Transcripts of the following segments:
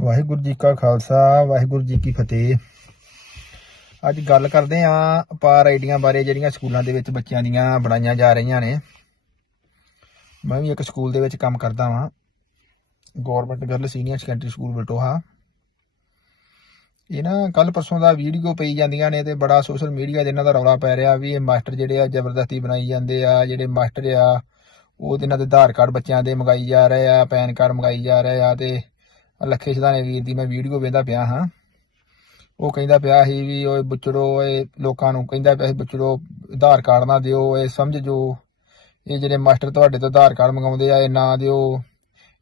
ਵਾਹਿਗੁਰੂ ਜੀ ਕਾ ਖਾਲਸਾ, ਵਾਹਿਗੁਰੂ ਜੀ ਕੀ ਫਤਿਹ। ਅੱਜ ਗੱਲ ਕਰਦੇ ਆਂ ਅਪਾਰ ਆਈਡੀਆਂ ਬਾਰੇ ਜਿਹੜੀਆਂ ਸਕੂਲਾਂ ਦੇ ਵਿੱਚ ਬੱਚਿਆਂ ਦੀਆਂ ਬਣਾਈਆਂ ਜਾ ਰਹੀਆਂ ਨੇ। ਮੈਂ ਵੀ ਇੱਕ ਸਕੂਲ ਦੇ ਵਿੱਚ ਕੰਮ ਕਰਦਾ ਵਾਂ। Government girl senior secondary school Batoha ਇਹ ਨਾ ਕੱਲ ਪਰਸੋਂ ਦਾ ਵੀਡੀਓ ਪਈ ਜਾਂਦੀਆਂ ਨੇ ਤੇ ਬੜਾ ਸੋਸ਼ਲ ਮੀਡੀਆ 'ਤੇ ਇਹਨਾਂ ਦਾ ਰੌਲਾ ਪੈ ਰਿਹਾ ਵੀ ਇਹ ਮਾਸਟਰ ਜਿਹੜੇ ਆ ਜ਼ਬਰਦਸਤੀ ਬਣਾਈ ਜਾਂਦੇ ਆ, ਜਿਹੜੇ ਮਾਸਟਰ ਆ, ਉਹ ਇਹਨਾਂ ਦੇ ਆਧਾਰ ਕਾਰਡ ਬੱਚਿਆਂ ਦੇ ਮੰਗਾਈ ਜਾ ਰਹੇ ਆ, ਪੈਨ ਕਾਰਡ ਮੰਗਾਈ ਜਾ ਰਹੇ ਆ ਤੇ ਲੱਖੇ ਸਿਧਾਣੇ ਵੀਰ ਦੀ ਮੈਂ ਵੀਡੀਓ ਵੇਖਦਾ ਪਿਆ ਹਾਂ। ਉਹ ਕਹਿੰਦਾ ਪਿਆ ਸੀ ਵੀ ਓਏ ਬੁੱਚੜੋ, ਓਏ ਲੋਕਾਂ ਨੂੰ ਕਹਿੰਦਾ ਪਿਆ ਸੀ, ਬੁੱਚੜੋ, ਆਧਾਰ ਕਾਰਡ ਨਾ ਦਿਓ, ਓਏ ਸਮਝ ਜੋ। ਇਹ ਜਿਹੜੇ ਮਾਸਟਰ ਤੁਹਾਡੇ ਤੋਂ ਆਧਾਰ ਕਾਰਡ ਮੰਗਾਉਂਦੇ ਆ, ਇਹ ਨਾ ਦਿਓ।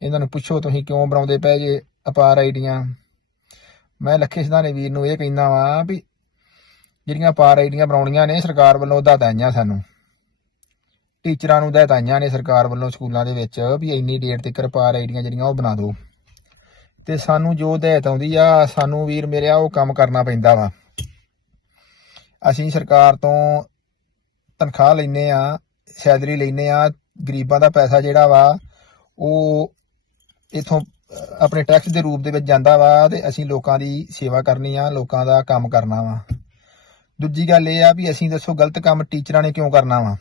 ਇਹਨਾਂ ਨੂੰ ਪੁੱਛੋ ਤੁਸੀਂ ਕਿਉਂ ਬਣਾਉਂਦੇ ਪਏ ਜੇ ਅਪਾਰ ਆਈਡੀਆਂ। ਮੈਂ ਲੱਖੇ ਸਿਧਾਣੇ ਵੀਰ ਨੂੰ ਇਹ ਕਹਿੰਦਾ ਵਾਂ ਵੀ ਜਿਹੜੀਆਂ ਅਪਾਰ ਆਈਡੀਆਂ ਬਣਾਉਣੀਆਂ ਨੇ ਸਰਕਾਰ ਵੱਲੋਂ ਹਦਾਇਤਾਂ ਆਈਆਂ ਸਾਨੂੰ। ਟੀਚਰਾਂ ਨੂੰ ਹਦਾਇਤਾਂ ਆਈਆਂ ਨੇ ਸਰਕਾਰ ਵੱਲੋਂ ਸਕੂਲਾਂ ਦੇ ਵਿੱਚ ਵੀ ਇੰਨੀ ਡੇਟ ਤੱਕ ਅਪਾਰ ਆਈਡੀਆਂ ਜਿਹੜੀਆਂ ਉਹ ਬਣਾ ਦਿਓ। ਤੇ ਸਾਨੂੰ ਜੋ ਹਦਾਇਤ ਆਉਂਦੀ ਆ, ਸਾਨੂੰ ਵੀਰ ਮੇਰਿਆ ਉਹ ਕੰਮ ਕਰਨਾ ਪੈਂਦਾ ਵਾ। ਅਸੀਂ ਸਰਕਾਰ ਤੋਂ ਤਨਖਾਹ ਲੈਨੇ ਆ, ਸੈਲਰੀ ਲੈਨੇ ਆ, ਗਰੀਬਾਂ ਦਾ ਪੈਸਾ ਜਿਹੜਾ ਵਾ, ਉਹ ਇਥੋਂ ਆਪਣੇ ਟੈਕਸ ਦੇ ਰੂਪ ਦੇ ਵਿੱਚ ਜਾਂਦਾ ਵਾ ਤੇ ਅਸੀਂ ਲੋਕਾਂ ਦੀ ਸੇਵਾ ਕਰਨੀ ਆ, ਲੋਕਾਂ ਦਾ ਕੰਮ ਕਰਨਾ ਵਾ। ਦੂਜੀ ਗੱਲ ਇਹ ਆ ਵੀ ਅਸੀਂ ਦੱਸੋ ਗਲਤ ਕੰਮ ਟੀਚਰਾਂ ਨੇ ਕਿਉਂ ਕਰਨਾ ਵਾ?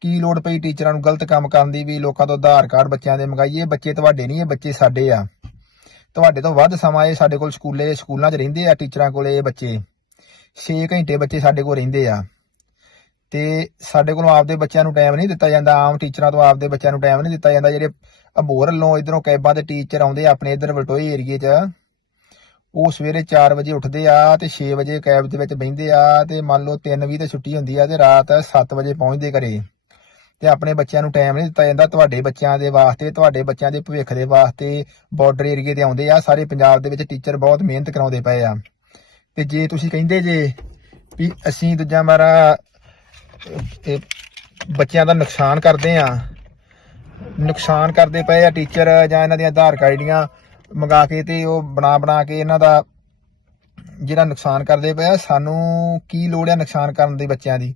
ਕੀ ਲੋੜ ਪਈ ਟੀਚਰਾਂ ਨੂੰ ਗਲਤ ਕੰਮ ਕਰਨ ਦੀ ਵੀ? ਲੋਕਾਂ ਤੋਂ ਆਧਾਰ ਕਾਰਡ ਬੱਚਿਆਂ ਦੇ ਮੰਗਾਈਏ, ਬੱਚੇ ਤੁਹਾਡੇ ਨਹੀਂ, ਇਹ ਬੱਚੇ ਸਾਡੇ ਆ। ਤੁਹਾਡੇ ਤੋਂ ਵੱਧ ਸਮਾਂ ਇਹ ਸਾਡੇ ਕੋਲ ਸਕੂਲੇ, ਸਕੂਲਾਂ 'ਚ ਰਹਿੰਦੇ ਆ, ਟੀਚਰਾਂ ਕੋਲੇ ਇਹ ਬੱਚੇ। 6 ਘੰਟੇ ਬੱਚੇ ਸਾਡੇ ਕੋਲ ਰਹਿੰਦੇ ਆ। ਤੇ ਸਾਡੇ ਕੋਲੋਂ ਆਪਦੇ ਬੱਚਿਆਂ ਨੂੰ ਟਾਈਮ ਨਹੀਂ ਦਿੱਤਾ ਜਾਂਦਾ, ਆਮ ਟੀਚਰਾਂ ਤੋਂ ਆਪਦੇ ਬੱਚਿਆਂ ਨੂੰ ਟਾਈਮ ਨਹੀਂ ਦਿੱਤਾ ਜਾਂਦਾ। ਜਿਹੜੇ ਅਬੋਰ ਵੱਲੋਂ ਇਧਰੋਂ ਕੈਬਾਂ ਦੇ ਟੀਚਰ ਆਉਂਦੇ ਆ ਆਪਣੇ ਇਧਰ ਵਲਟੋਏ ਏਰੀਏ 'ਚ, ਉਹ ਸਵੇਰੇ 4 ਵਜੇ ਉੱਠਦੇ ਆ ਤੇ 6 ਵਜੇ ਕੈਬ ਦੇ ਵਿੱਚ ਬਹਿੰਦੇ ਆ ਤੇ ਮੰਨ ਲਓ 3 ਵਜੇ ਤੇ ਛੁੱਟੀ ਹੁੰਦੀ ਆ ਤੇ ਰਾਤ 7 ਵਜੇ ਪਹੁੰਚਦੇ ਘਰੇ। ਤੇ ਆਪਣੇ ਬੱਚਿਆਂ ਨੂੰ ਟਾਈਮ ਨਹੀਂ ਦਿੱਤਾ ਜਾਂਦਾ। ਤੁਹਾਡੇ ਬੱਚਿਆਂ ਦੇ ਵਾਸਤੇ, ਤੁਹਾਡੇ ਬੱਚਿਆਂ ਦੇ ਭਵਿੱਖ ਦੇ ਵਾਸਤੇ ਬਾਰਡਰ ਏਰੀਏ ਤੇ ਆਉਂਦੇ ਆ। ਸਾਰੇ ਪੰਜਾਬ ਦੇ ਵਿੱਚ ਟੀਚਰ ਬਹੁਤ ਮਿਹਨਤ ਕਰਾਉਂਦੇ ਪਏ ਆ। ਤੇ ਜੇ ਤੁਸੀਂ ਕਹਿੰਦੇ ਜੇ ਵੀ ਅਸੀਂ ਦੂਜਾ ਮਾਰਾ ਬੱਚਿਆਂ ਦਾ ਨੁਕਸਾਨ ਕਰਦੇ ਆ, ਨੁਕਸਾਨ ਕਰਦੇ ਪਏ ਆ ਟੀਚਰ ਜਾਂ ਇਹਨਾਂ ਦੀਆਂ ਆਧਾਰ ਕਾਰਡੀਆਂ ਮੰਗਾ ਕੇ ਤੇ ਉਹ ਬਣਾ ਬਣਾ ਕੇ ਇਹਨਾਂ ਦਾ ਜਿਹੜਾ ਨੁਕਸਾਨ ਕਰਦੇ ਪਏ ਆ, ਸਾਨੂੰ ਕੀ ਲੋੜ ਆ ਨੁਕਸਾਨ ਕਰਨ ਦੀ ਬੱਚਿਆਂ ਦੀ?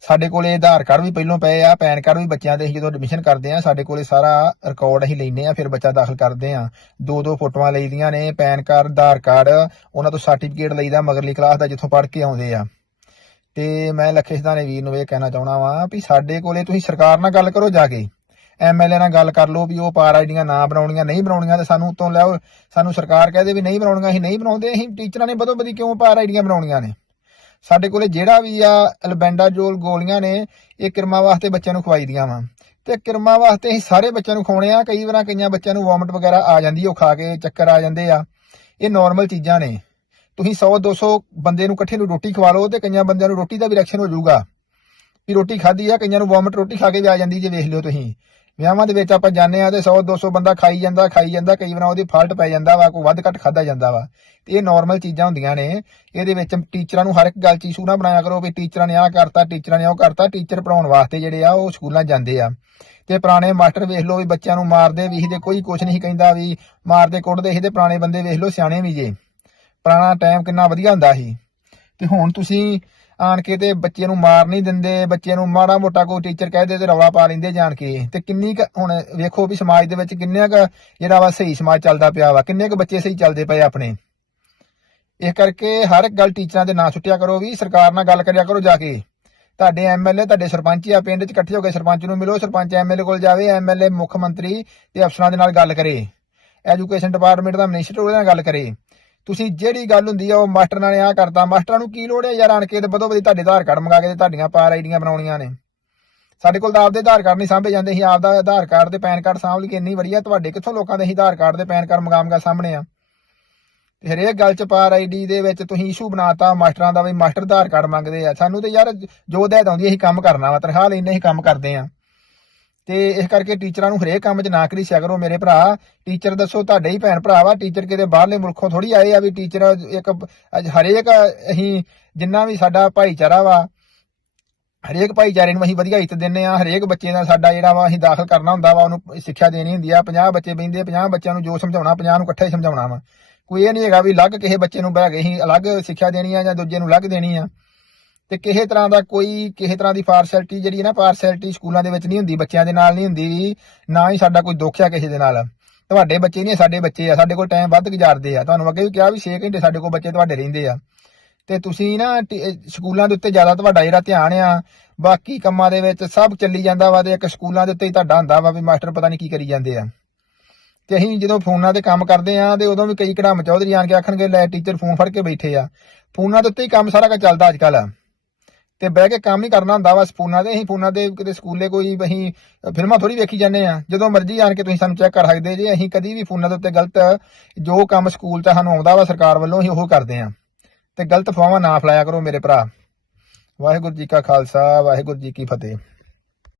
ਸਾਡੇ ਕੋਲੇ ਆਧਾਰ ਕਾਰਡ ਵੀ ਪਹਿਲੋਂ ਪਏ ਆ, ਪੈਨ ਕਾਰਡ ਵੀ ਬੱਚਿਆਂ ਦੇ ਅਸੀਂ ਜਦੋਂ ਐਡਮਿਸ਼ਨ ਕਰਦੇ ਆ, ਸਾਡੇ ਕੋਲੇ ਸਾਰਾ ਰਿਕਾਰਡ ਅਸੀਂ ਲੈਨੇ ਆ, ਫਿਰ ਬੱਚਾ ਦਾਖਲ ਕਰਦੇ ਆ। ਦੋ ਦੋ ਫੋਟੋਆਂ ਲਈਦੀਆਂ ਨੇ, ਪੈਨ ਕਾਰਡ, ਆਧਾਰ ਕਾਰਡ, ਉਹਨਾਂ ਤੋਂ ਸਰਟੀਫਿਕੇਟ ਲਈਦਾ ਮਗਰਲੀ ਕਲਾਸ ਦਾ ਜਿੱਥੋਂ ਪੜ੍ਹ ਕੇ ਆਉਂਦੇ ਆ। ਤੇ ਮੈਂ ਲੱਖੇ ਸਿਧਾਣੇ ਵੀਰ ਨੂੰ ਇਹ ਕਹਿਣਾ ਚਾਹਣਾ ਵਾਂ ਵੀ ਸਾਡੇ ਕੋਲੇ ਤੁਸੀਂ ਸਰਕਾਰ ਨਾਲ ਗੱਲ ਕਰੋ ਜਾ ਕੇ। ਐਮਐਲਏ ਨਾਲ ਗੱਲ ਕਰ ਲਓ ਵੀ ਉਹ ਪਾਰ ਆਈਡੀਆਂ ਨਾ ਬਣਾਉਣੀਆਂ, ਨਹੀਂ ਬਣਾਉਣੀਆਂ ਤੇ ਸਾਨੂੰ ਉਤੋਂ ਲਿਆਓ। ਸਾਨੂੰ ਸਰਕਾਰ ਕਹਦੇ ਵੀ ਨਹੀਂ ਬਣਾਉਣੀਆਂ, ਅਸੀਂ ਨਹੀਂ ਬਣਾਉਂਦੇ, ਅਸੀਂ ਟੀਚਰਾਂ ਨੇ ਬਦੋ ਬਦੀ ਕਿਉਂ ਪਾਰ ਆਈਡੀਆਂ ਬਣਾਉਣੀਆਂ ਨੇ? ਸਾਡੇ ਕੋਲੇ ਜਿਹੜਾ ਵੀ ਆ ਐਲਬੈਂਡਾਜੋਲ ਗੋਲੀਆਂ ਨੇ ਇਹ ਕਿਰਮਾ ਵਾਸਤੇ ਬੱਚਿਆਂ ਨੂੰ ਖਵਾਈ ਦੀਆਂ ਵਾ। ਤੇ ਕਿਰਮਾ ਵਾਸਤੇ ਅਸੀਂ ਸਾਰੇ ਬੱਚਿਆਂ ਨੂੰ ਖਵਾਉਣੇ ਆ ਕਈ ਵਾਰਾਂ ਕਈਆਂ ਬੱਚਿਆਂ ਨੂੰ ਵੋਮਿਟ ਵਗੈਰਾ ਆ ਜਾਂਦੀ ਆ, ਉਹ ਖਾ ਕੇ ਚੱਕਰ ਆ ਜਾਂਦੇ ਆ। ਇਹ ਨਾਰਮਲ ਚੀਜ਼ਾਂ ਨੇ। ਤੁਸੀਂ 100 200 ਬੰਦੇ ਨੂੰ ਇਕੱਠੇ ਨੂੰ ਰੋਟੀ ਖਵਾ ਲਓ ਤੇ ਕਈਆਂ ਬੰਦਿਆਂ ਨੂੰ ਰੋਟੀ ਦਾ ਵੀ ਰਿਐਕਸ਼ਨ ਹੋ ਜਾਊਗਾ। ਵੀ ਰੋਟੀ ਖਾਧੀ ਆ ਕਈਆਂ ਨੂੰ ਵੋਮਿਟ ਰੋਟੀ ਖਾ ਕੇ ਵੀ ਆ ਜਾਂਦੀ ਜੇ ਵੇਖ ਲਿਓ ਤੁਸੀਂ। ਵਿਆਹਾਂ ਦੇ ਵਿੱਚ ਆਪਾਂ ਜਾਂਦੇ ਆ ਤੇ 100 200 ਬੰਦਾ ਖਾਈ ਜਾਂਦਾ ਖਾਈ ਜਾਂਦਾ, ਕਈ ਵਾਰ ਉਹਦੀ ਫਾਲਟ ਪੈ ਜਾਂਦਾ ਵਾ, ਕੋਈ ਵੱਧ ਘੱਟ ਖਾਦਾ ਜਾਂਦਾ ਵਾ। ਤੇ ਇਹ ਨਾਰਮਲ ਚੀਜ਼ਾਂ ਹੁੰਦੀਆਂ ਨੇ। ਇਹਦੇ ਵਿੱਚ ਟੀਚਰਾਂ ਨੂੰ ਹਰ ਇੱਕ ਗੱਲ 'ਚ ਚੀਜ਼ ਨਾ ਬਣਾਇਆ ਕਰੋ ਵੀ ਟੀਚਰਾਂ ਨੇ ਆਹ ਕਰਤਾ ਟੀਚਰਾਂ ਨੇ ਉਹ ਕਰਤਾ ਟੀਚਰ ਪੜਾਉਣ ਵਾਸਤੇ ਜਿਹੜੇ ਆ ਉਹ ਸਕੂਲਾਂ ਜਾਂਦੇ ਆ। ਤੇ ਪੁਰਾਣੇ ਮਾਸਟਰ ਵੇਖ ਲਓ ਵੀ ਬੱਚਿਆਂ ਨੂੰ ਮਾਰਦੇ ਵੀ ਸੀ ਤੇ ਕੋਈ ਕੁਝ ਨਹੀਂ ਕਹਿੰਦਾ ਵੀ ਮਾਰਦੇ, ਕੁੱਟਦੇ ਸੀ ਤੇ ਪੁਰਾਣੇ ਬੰਦੇ ਵੇਖ ਲਓ ਸਿਆਣੇ ਵੀ ਜੇ। ਪੁਰਾਣਾ ਟਾਈਮ ਕਿੰਨਾ ਵਧੀਆ ਹੁੰਦਾ ਸੀ। ਤੇ ਹੁਣ ਤੁਸੀਂ ਆਣ ਕੇ ਤੇ ਬੱਚੇ ਨੂੰ ਮਾਰ ਨਹੀਂ ਦਿੰਦੇ, ਬੱਚੇ ਨੂੰ ਮਾੜਾ ਮੋਟਾ ਕੋਈ ਟੀਚਰ ਕਹਦੇ ਤੇ ਰੌਲਾ ਪਾ ਲੈਂਦੇ ਜਾਣ ਕੇ। ਤੇ ਕਿੰਨੀ ਕੁ ਹੁਣ ਵੇਖੋ ਵੀ ਸਮਾਜ ਦੇ ਵਿੱਚ ਕਿੰਨਿਆਂ ਕੁ ਜਿਹੜਾ ਵਾ ਸਹੀ ਸਮਾਜ ਚੱਲਦਾ ਪਿਆ ਵਾ, ਕਿੰਨੇ ਕੁ ਬੱਚੇ ਸਹੀ ਚੱਲਦੇ ਪਏ ਆਪਣੇ। ਇਸ ਕਰਕੇ ਹਰ ਇੱਕ ਗੱਲ ਟੀਚਰਾਂ ਦੇ ਨਾਂ ਸੁੱਟਿਆ ਕਰੋ ਵੀ, ਸਰਕਾਰ ਨਾਲ ਗੱਲ ਕਰਿਆ ਕਰੋ ਜਾ ਕੇ। ਤੁਹਾਡੇ ਐਮਐਲਏ ਤੁਹਾਡੇ ਸਰਪੰਚ ਆ ਪਿੰਡ 'ਚ, ਇਕੱਠੇ ਹੋ ਕੇ ਸਰਪੰਚ ਨੂੰ ਮਿਲੋ, ਸਰਪੰਚ ਐਮਐਲਏ ਕੋਲ ਜਾਵੇ ਐਮਐਲਏ ਮੁੱਖ ਮੰਤਰੀ ਤੇ ਅਫਸਰਾਂ ਦੇ ਨਾਲ ਗੱਲ ਕਰੇ। ਐਜੂਕੇਸ਼ਨ ਡਿਪਾਰਟਮੈਂਟ ਦਾ ਮਿਨਿਸਟਰ ਉਹਦੇ ਨਾਲ ਗੱਲ ਕਰੇ। ਤੁਸੀਂ ਜਿਹੜੀ ਗੱਲ ਹੁੰਦੀ ਆ, ਉਹ ਮਾਸਟਰ ਨਾਲ ਨੇ ਆ ਕਰਤਾ ਮਾਸਟਰਾਂ ਨੂੰ ਕੀ ਲੋੜ ਹੈ ਯਾਰ ਆਣ ਕੇ ਤੇ ਬਦੋ ਬਦੀ ਤੁਹਾਡੇ ਆਧਾਰ ਕਾਰਡ ਮੰਗਾ ਕੇ ਤੇ ਤੁਹਾਡੀਆਂ ਪਾਰ ਆਈਡੀਆਂ ਬਣਾਉਣੀਆਂ ਨੇ। ਸਾਡੇ ਕੋਲ ਤਾਂ ਆਪਦੇ ਆਧਾਰ ਕਾਰਡ ਨਹੀਂ ਸਾਂਭੇ ਜਾਂਦੇ। ਸੀ ਆਪਦਾ ਆਧਾਰ ਕਾਰਡ ਤੇ ਪੈਨ ਕਾਰਡ ਸਾਂਭ ਲਈ ਇੰਨੀ ਵਧੀਆ ਤੁਹਾਡੇ ਕਿੱਥੋਂ ਲੋਕਾਂ ਦੇ ਅਸੀਂ ਆਧਾਰ ਕਾਰਡ ਤੇ ਪੈਨ ਕਾਰਡ ਮੰਗਾ ਮੰਗਾ ਸਾਹਮਣੇ ਆ। ਤੇ ਹਰੇਕ ਗੱਲ ਚ ਪਾਰ ਆਈਡੀ ਦੇ ਵਿੱਚ ਤੁਸੀਂ ਇਸ਼ੂ ਬਣਾਤਾ, ਮਾਸਟਰਾਂ ਦਾ ਵੀ ਮਾਸਟਰ ਆਧਾਰ ਕਾਰਡ ਮੰਗਦੇ ਆ। ਸਾਨੂੰ ਤੇ ਯਾਰ ਜੋ ਹਦਾਇਤ ਆਉਂਦੀ ਅਸੀਂ ਕੰਮ ਕਰਨਾ ਵਾ। ਤਨਖਾਹ ਲੈਣੇ ਅਸੀਂ ਕੰਮ ਕਰਦੇ ਆ। ਤੇ ਇਸ ਕਰਕੇ ਟੀਚਰਾਂ ਨੂੰ ਹਰੇਕ ਕੰਮ 'ਚ ਨਾ ਕਰੀਸ਼ਿਆ ਕਰੋ ਮੇਰੇ ਭਰਾ। ਟੀਚਰ ਦੱਸੋ ਤੁਹਾਡੇ ਹੀ ਭੈਣ ਭਰਾ ਵਾ। ਟੀਚਰ ਕਿਤੇ ਬਾਹਰਲੇ ਮੁਲਕੋਂ ਥੋੜੀ ਆਏ ਆ ਵੀ ਟੀਚਰ ਇੱਕ ਅੱਜ ਹਰੇਕ ਅਸੀਂ ਜਿੰਨਾ ਵੀ ਸਾਡਾ ਭਾਈਚਾਰਾ ਵਾ, ਹਰੇਕ ਭਾਈਚਾਰੇ ਨੂੰ ਅਸੀਂ ਵਧੀਆ ਇੱਜ਼ਤ ਦਿੰਨੇ ਆ। ਹਰੇਕ ਬੱਚੇ ਦਾ ਸਾਡਾ ਜਿਹੜਾ ਵਾ ਅਸੀਂ ਦਾਖਲ ਕਰਨਾ ਹੁੰਦਾ ਵਾ, ਉਹਨੂੰ ਸਿੱਖਿਆ ਦੇਣੀ ਹੁੰਦੀ ਆ। 50 ਬੱਚੇ ਬੈਂਦੇ 50 ਬੱਚਿਆਂ ਨੂੰ ਜੋ ਸਮਝਾਉਣਾ 50 ਨੂੰ ਇਕੱਠੇ ਹੀ ਸਮਝਾਉਣਾ ਵਾ। ਕੋਈ ਇਹ ਨਹੀਂ ਹੈਗਾ ਵੀ ਅਲੱਗ ਕਿਸੇ ਬੱਚੇ ਨੂੰ ਬਹਿ ਕੇ ਅਸੀਂ ਅਲੱਗ ਸਿੱਖਿਆ ਦੇਣੀ ਆ ਜਾਂ ਦੂਜੇ ਨੂੰ ਅਲੱਗ ਦੇਣੀ ਆ। ਤੇ ਕਿਸੇ ਤਰ੍ਹਾਂ ਦਾ ਕੋਈ, ਕਿਸੇ ਤਰ੍ਹਾਂ ਦੀ ਪਾਰਸ਼ੈਲਿਟੀ ਜਿਹੜੀ ਹੈ ਨਾ ਪਾਰਸ਼ੈਲਿਟੀ ਸਕੂਲਾਂ ਦੇ ਵਿੱਚ ਨਹੀਂ ਹੁੰਦੀ, ਬੱਚਿਆਂ ਦੇ ਨਾਲ ਨਹੀਂ ਹੁੰਦੀ ਨਾ ਹੀ ਸਾਡਾ ਕੋਈ ਦੁੱਖ ਆ ਕਿਸੇ ਦੇ ਨਾਲ। ਤੁਹਾਡੇ ਬੱਚੇ ਨਹੀਂ, ਸਾਡੇ ਬੱਚੇ ਆ, ਸਾਡੇ ਕੋਲ ਟਾਈਮ ਵੱਧ ਗੁਜ਼ਾਰਦੇ ਆ। ਤੁਹਾਨੂੰ ਅੱਗੇ ਵੀ ਕਿਹਾ ਵੀ 6 ਘੰਟੇ ਸਾਡੇ ਕੋਲ ਬੱਚੇ ਤੁਹਾਡੇ ਰਹਿੰਦੇ ਆ। ਤੇ ਤੁਸੀਂ ਨਾ ਟੀ- ਸਕੂਲਾਂ ਦੇ ਉੱਤੇ ਜ਼ਿਆਦਾ ਤੁਹਾਡਾ ਜਿਹੜਾ ਧਿਆਨ ਆ, ਬਾਕੀ ਕੰਮਾਂ ਦੇ ਵਿੱਚ ਸਭ ਚੱਲੀ ਜਾਂਦਾ ਵਾ ਤੇ ਇੱਕ ਸਕੂਲਾਂ ਦੇ ਉੱਤੇ ਹੀ ਤੁਹਾਡਾ ਹੁੰਦਾ ਵਾ ਵੀ ਮਾਸਟਰ ਪਤਾ ਨਹੀਂ ਕੀ ਕਰੀ ਜਾਂਦੇ ਆ। ਤੇ ਅਸੀਂ ਜਦੋਂ ਫੋਨਾਂ ਤੇ ਕੰਮ ਕਰਦੇ ਆ ਤੇ ਉਦੋਂ ਵੀ ਕਈ ਕੜਾਮ ਚੌਧਰੀ ਆਣ ਕੇ ਆਖਣਗੇ, ਲੈ ਟੀਚਰ ਫੋਨ ਫੜ ਕੇ ਬੈਠੇ ਆ। ਫੋਨਾਂ ਦੇ ਉੱਤੇ ਹੀ ਕੰਮ ਸਾਰਾ ਕੁਝ ਚੱਲਦਾ ਅੱਜ ਕੱਲ੍ਹ ਤੇ ਬਹਿ ਕੇ ਕੰਮ ਹੀ ਕਰਨਾ ਹੁੰਦਾ ਵਾ ਫੋਨਾਂ ਤੇ ਅਸੀਂ ਫੋਨਾਂ ਤੇ ਕਿਤੇ ਸਕੂਲੇ ਕੋਈ ਅਸੀਂ ਫਿਲਮਾਂ ਥੋੜੀ ਵੇਖੀ ਜਾਂਦੇ ਆ ਜਦੋਂ ਮਰਜ਼ੀ ਆਣ ਕੇ ਤੁਸੀਂ ਸਾਨੂੰ ਚੈੱਕ ਕਰ ਸਕਦੇ ਜੇ, ਅਸੀਂ ਕਦੀ ਵੀ ਫੋਨਾਂ ਦੇ ਉੱਤੇ ਗਲਤ ਜੋ ਕੰਮ ਸਕੂਲ 'ਚ ਸਾਨੂੰ ਆਉਂਦਾ ਵਾ ਸਰਕਾਰ ਵੱਲੋਂ, ਅਸੀਂ ਉਹ ਕਰਦੇ ਆ ਤੇ ਗਲਤ ਫਵਾਵਾਂ ਨਾ ਫਲਾਇਆ ਕਰੋ ਮੇਰੇ ਭਰਾ। ਵਾਹਿਗੁਰੂ ਜੀ ਕਾ ਖਾਲਸਾ, ਵਾਹਿਗੁਰੂ ਜੀ ਕੀ ਫਤਿਹ।